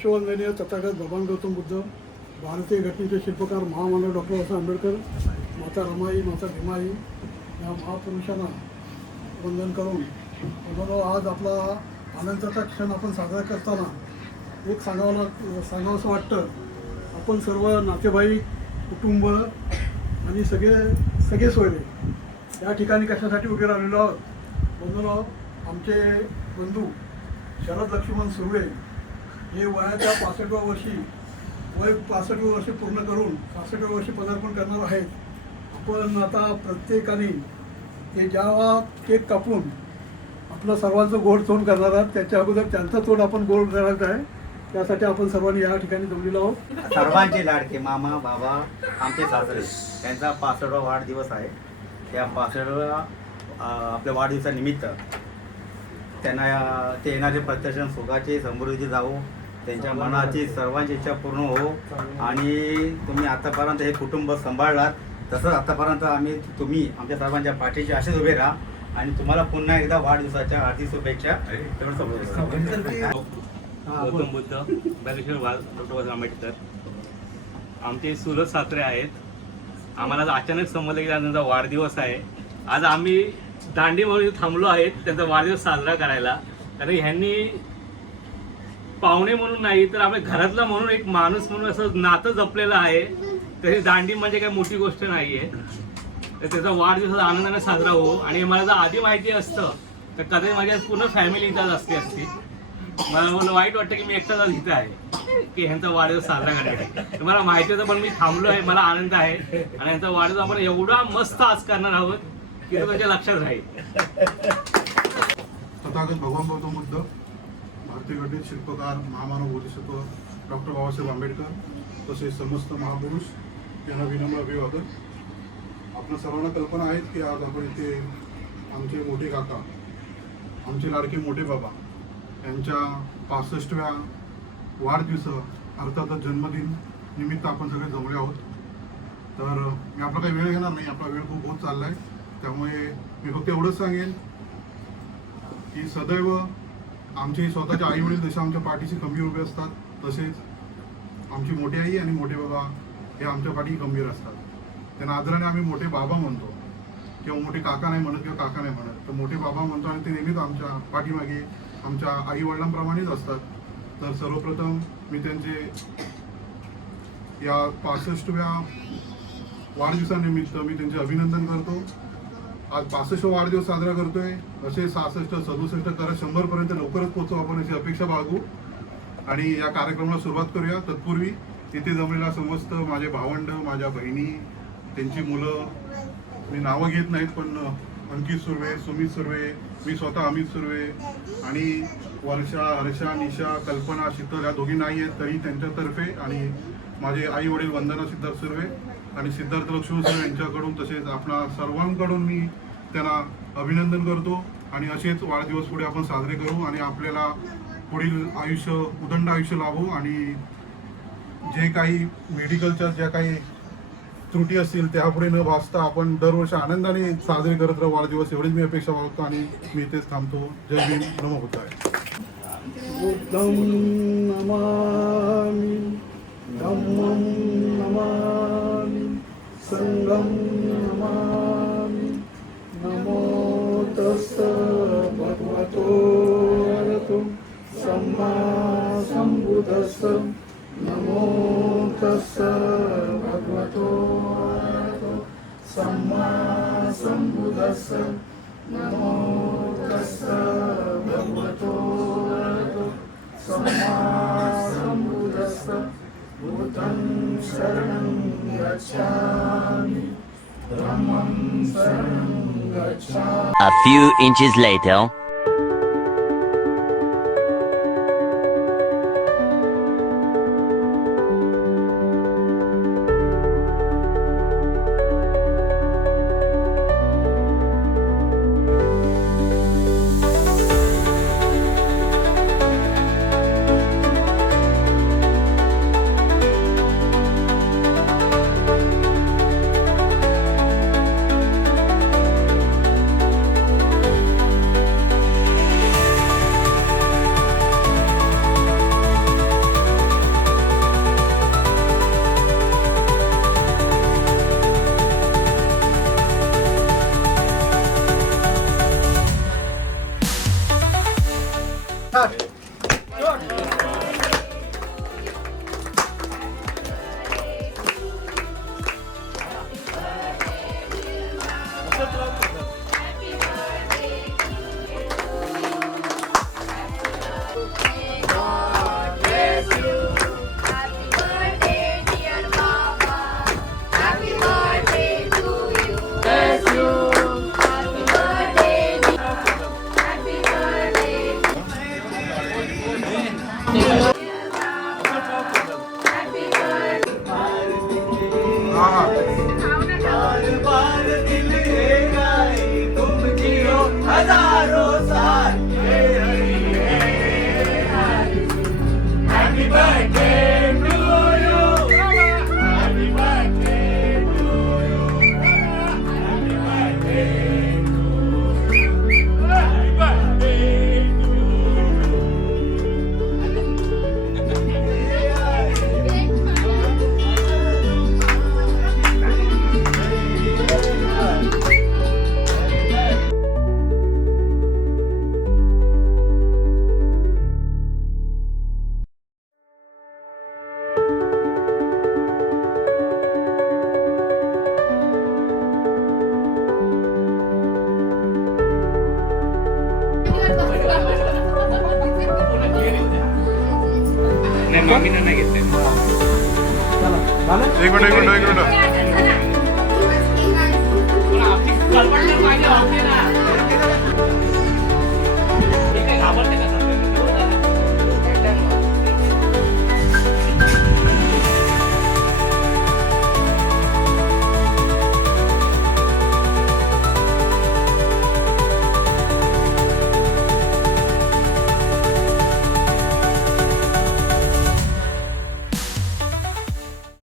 विश्ववंदनीय तथागत भगवान गौतम बुद्ध, भारतीय घटनेचे शिल्पकार महामानव डॉक्टर बाबासाहेब आंबेडकर, माता रमाई, माता भीमाई या महापुरुषांना वंदन करून आज आपला आनंदाचा क्षण आपण साजरा करताना एक सांगावंसं वाटतं. आपण सर्व नातेवाईक, कुटुंब आणि सगळे सोयरे या ठिकाणी कशासाठी उभे राहिलेलो आहोत. बंधूंनो, आमचे बंधू शरद लक्ष्मण सुर्वे हे वयाच्या 65व्या वर्षी 65 वर्षे पूर्ण करून 66व्या वर्षी पदार्पण करणार आहेत. आपण आता प्रत्येकाने ते जेव्हा केक कापून आपलं सर्वांचं गोड तोंड करणार आहात, त्याच्या अगोदर त्यांचं तोंड आपण गोड करायचं आहे. त्यासाठी आपण सर्वांनी या ठिकाणी जमलेलो आहोत. सर्वांचे लाडके मामा, बाबा, आमचे सासरे त्यांचा 65वा वाढदिवस आहे. त्या 65व्या आपल्या वाढदिवसानिमित्त त्यांना ते येणारे प्रत्यक्ष सुखाचे समृद्धीचे जावो, त्यांच्या मनाची सर्वांची इच्छा पूर्ण हो. आणि तुम्ही आतापर्यंत हे कुटुंब सांभाळलात, तसंच आतापर्यंत तुम्ही आमच्या सर्वांच्या पाठीशी असेच उभे राहा. आणि तुम्हाला पुन्हा एकदा वाढदिवसाच्या हार्दिक शुभेच्छा. गौतम बुद्ध, बालेश्वर डॉक्टर बाबासाहेब आंबेडकर आमचे चुलत सासरे आहेत. आम्हाला आज अचानक समजलं की त्यांचा वाढदिवस आहे. आज आम्ही दांडीमध्ये थांबलो आहेत त्यांचा वाढदिवस साजरा करायला. कारण ह्यांनी पाहुणे म्हणून नाही तर आपल्या घरातला म्हणून एक माणूस म्हणून असं नातं जपलेलं आहे. तरी दांडी म्हणजे काही मोठी गोष्ट नाही आहे. तर त्याचा वाढदिवस आनंदाने साजरा हो. आणि मला जर आधी माहिती असतं तर कदाचित माझ्या पूर्ण फॅमिली इथं असती. मला वाईट वाटतं की मी एकटाच इथं आहे की ह्यांचा वाढदिवस साजरा करण्यासाठी. मला माहिती होतं पण मी थांबलो आहे. मला आनंद आहे. आणि ह्यांचा वाढदिवस आपण एवढा मस्त आज करणार आहोत की तो त्याच्या लक्षात राहील. तथागत भगवान गौतम बुद्ध, भारतीय घटनेचे शिल्पकार महामानव बोधिसत्व डॉक्टर बाबासाहेब आंबेडकर, तसेच समस्त महापुरुष यांना विनम्र अभिवादन. आपल्या सर्वांना कल्पना आहेत की आज आपण इथे आमचे मोठे काका, आमचे लाडके मोठे बाबा यांच्या 65व्या वाढदिवस अर्थातच जन्मदिन निमित्त आपण सगळे जमले आहोत. तर मी आपला काही वेळ घेणार नाही, आपला वेळ खूप होत चालला आहे. त्यामुळे मी फक्त एवढंच सांगेन की सदैव आमचे स्वतःचे आई वडील जसे आमच्या पाठीशी खंबीर उभे असतात, तसेच आमची मोठी आई आणि मोठे बाबा हे आमच्या पाठी खंबीर असतात. त्यांना आदराने आम्ही मोठे बाबा म्हणतो, किंवा मोठे काका नाही म्हणत किंवा काका नाही म्हणत, तर मोठे बाबा म्हणतो. आणि ते नेहमीच आमच्या पाठीमागे आमच्या आई वडिलांप्रमाणेच असतात. तर सर्वप्रथम मी त्यांचे या 65व्या वाढदिवसानिमित्त मी त्यांचे अभिनंदन करतो. आज 65वा वाढदिवस साजरा करतोय. असे 66, 67 करत 100पर्यंत लवकरच पोहोचू आपण अशी अपेक्षा बाळगू आणि या कार्यक्रमाला सुरुवात करूया. तत्पूर्वी इथे जमलेला समस्त माझे भावंड, माझ्या बहिणी, त्यांची मुलं, मी नावं घेत नाहीत पण अंकित सुर्वे, सुमित सुर्वे, मी स्वतः अमित सुर्वे आणि वर्षा, हर्षा, निशा, कल्पना, शीतल या दोघी नाही आहेत तरी त्यांच्यातर्फे, आणि माझे आई वडील वंदना सिद्धार्थ सुर्वे आणि सिद्धार्थ लक्ष्मण सुर्वे यांच्याकडून, तसेच आपणा सर्वांकडून मी त्यांना अभिनंदन करतो. आणि असेच वाढदिवस पुढे आपण साजरे करू आणि आपल्याला पुढील आयुष्य, उदंड आयुष्य लाभो. आणि जे काही मेडिकलच्या ज्या काही त्रुटी असतील त्यापुढे न भासता आपण दरवर्षी आनंदाने साजरे करत राहू वाढदिवस, एवढीच मी अपेक्षा बाळगतो आणि मी इथेच थांबतो. जय भीम, नमो बुद्धाय. बुद्धं नमामि, धम्मं नमामि, संघं नमामि. नमो तस्स भगवतो अरहतो सम्मा संबुद्धस्स. नमो तस्स भगवतो अरहतो सम्मा संबुद्धस्स. नमो तस्स भगवतो अरहतो सम्मा संबुद्धस्स. बुद्धं शरणं गच्छामि, धम्मं शरणं गच्छामि. A few inches later. मामींना नाही घेतले. चला झालं? एक मिनिट